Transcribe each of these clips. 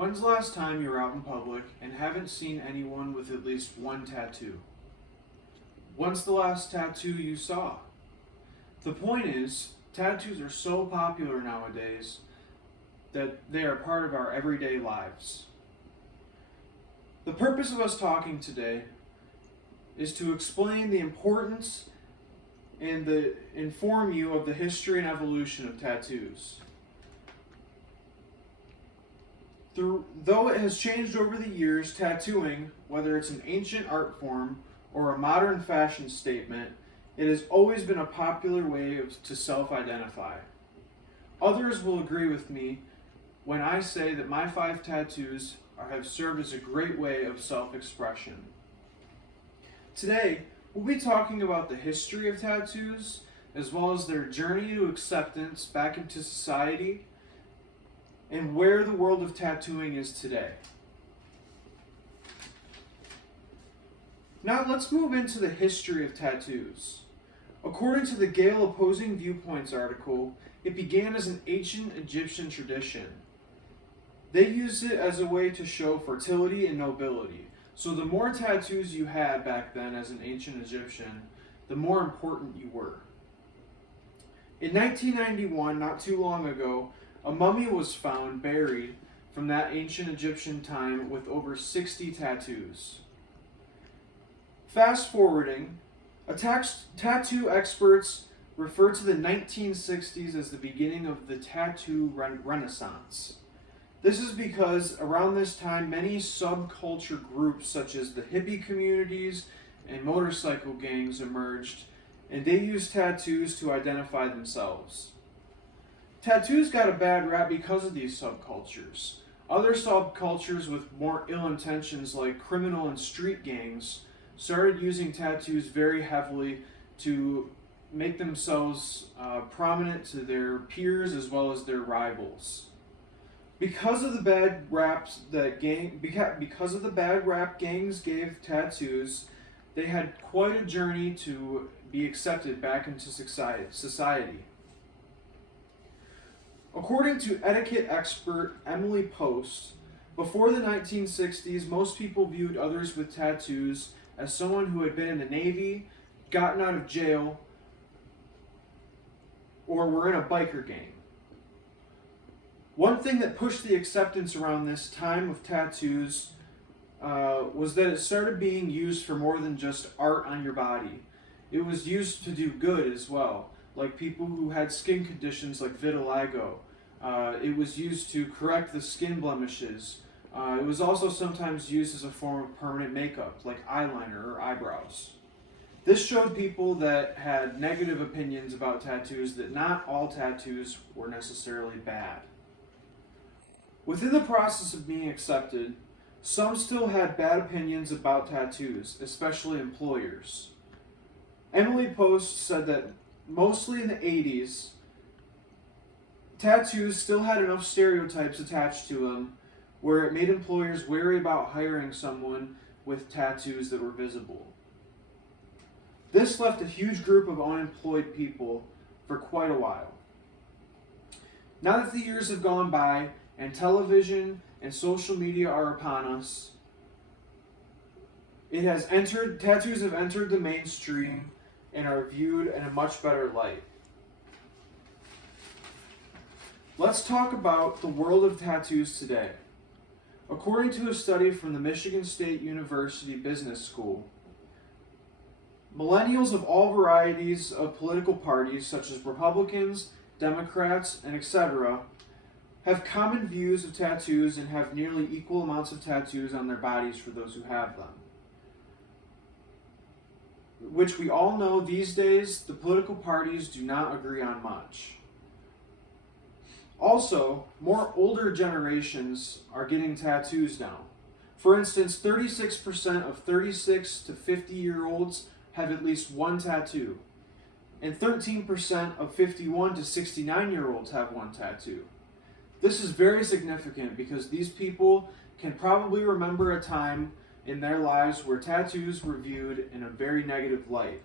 When's the last time you were out in public and haven't seen anyone with at least one tattoo? When's the last tattoo you saw? The point is, tattoos are so popular nowadays that they are part of our everyday lives. The purpose of us talking today is to explain the importance and inform you of the history and evolution of tattoos. Though it has changed over the years, tattooing, whether it's an ancient art form or a modern fashion statement, it has always been a popular way to self-identify. Others will agree with me when I say that my 5 tattoos have served as a great way of self-expression. Today, we'll be talking about the history of tattoos, as well as their journey to acceptance back into society, and where the world of tattooing is today. Now let's move into the history of tattoos. According to the Gale Opposing Viewpoints article, it began as an ancient Egyptian tradition. They used it as a way to show fertility and nobility. So the more tattoos you had back then as an ancient Egyptian, the more important you were. In 1991, not too long ago, a mummy was found buried from that ancient Egyptian time with over 60 tattoos. Fast forwarding, tattoo experts refer to the 1960s as the beginning of the tattoo renaissance. This is because around this time, many subculture groups such as the hippie communities and motorcycle gangs emerged, and they used tattoos to identify themselves. Tattoos got a bad rap because of these subcultures. Other subcultures with more ill intentions, like criminal and street gangs, started using tattoos very heavily to make themselves prominent to their peers as well as their rivals. Because of the bad raps because of the bad rap gangs gave tattoos, they had quite a journey to be accepted back into society. According to etiquette expert Emily Post, before the 1960s, most people viewed others with tattoos as someone who had been in the Navy, gotten out of jail, or were in a biker gang. One thing that pushed the acceptance around this time of tattoos was that it started being used for more than just art on your body. It was used to do good as well, like people who had skin conditions like vitiligo. It was used to correct the skin blemishes. It was also sometimes used as a form of permanent makeup, like eyeliner or eyebrows. This showed people that had negative opinions about tattoos that not all tattoos were necessarily bad. Within the process of being accepted, some still had bad opinions about tattoos, especially employers. Emily Post said that mostly in the 80s, tattoos still had enough stereotypes attached to them where it made employers wary about hiring someone with tattoos that were visible. This left a huge group of unemployed people for quite a while. Now that the years have gone by and television and social media are upon us, tattoos have entered the mainstream and are viewed in a much better light. Let's talk about the world of tattoos today. According to a study from the Michigan State University Business School, millennials of all varieties of political parties, such as Republicans, Democrats, and etc., have common views of tattoos and have nearly equal amounts of tattoos on their bodies for those who have them. Which we all know these days, the political parties do not agree on much. Also, more older generations are getting tattoos now. For instance, 36% of 36 to 50-year-olds have at least one tattoo, and 13% of 51 to 69-year-olds have one tattoo. This is very significant because these people can probably remember a time in their lives where tattoos were viewed in a very negative light.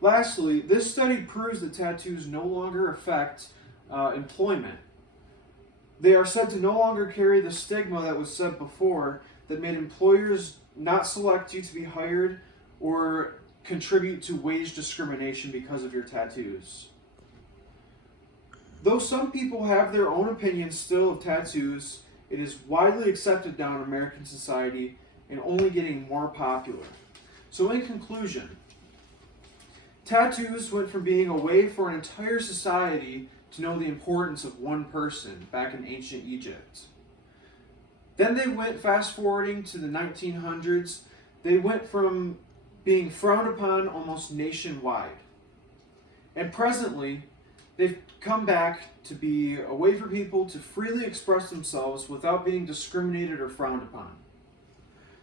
Lastly, this study proves that tattoos no longer affect employment. They are said to no longer carry the stigma that was said before that made employers not select you to be hired or contribute to wage discrimination because of your tattoos. Though some people have their own opinions still of tattoos, it is widely accepted now in American society and only getting more popular. So in conclusion, tattoos went from being a way for an entire society to know the importance of one person back in ancient Egypt. Then they went, fast forwarding to the 1900s, they went from being frowned upon almost nationwide. And presently, they've come back to be a way for people to freely express themselves without being discriminated or frowned upon.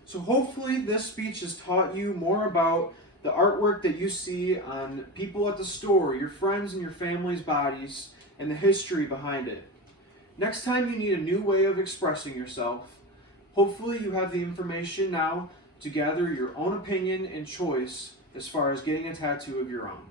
So hopefully this speech has taught you more about the artwork that you see on people at the store, your friends and your family's bodies, and the history behind it. Next time you need a new way of expressing yourself, hopefully you have the information now to gather your own opinion and choice as far as getting a tattoo of your own.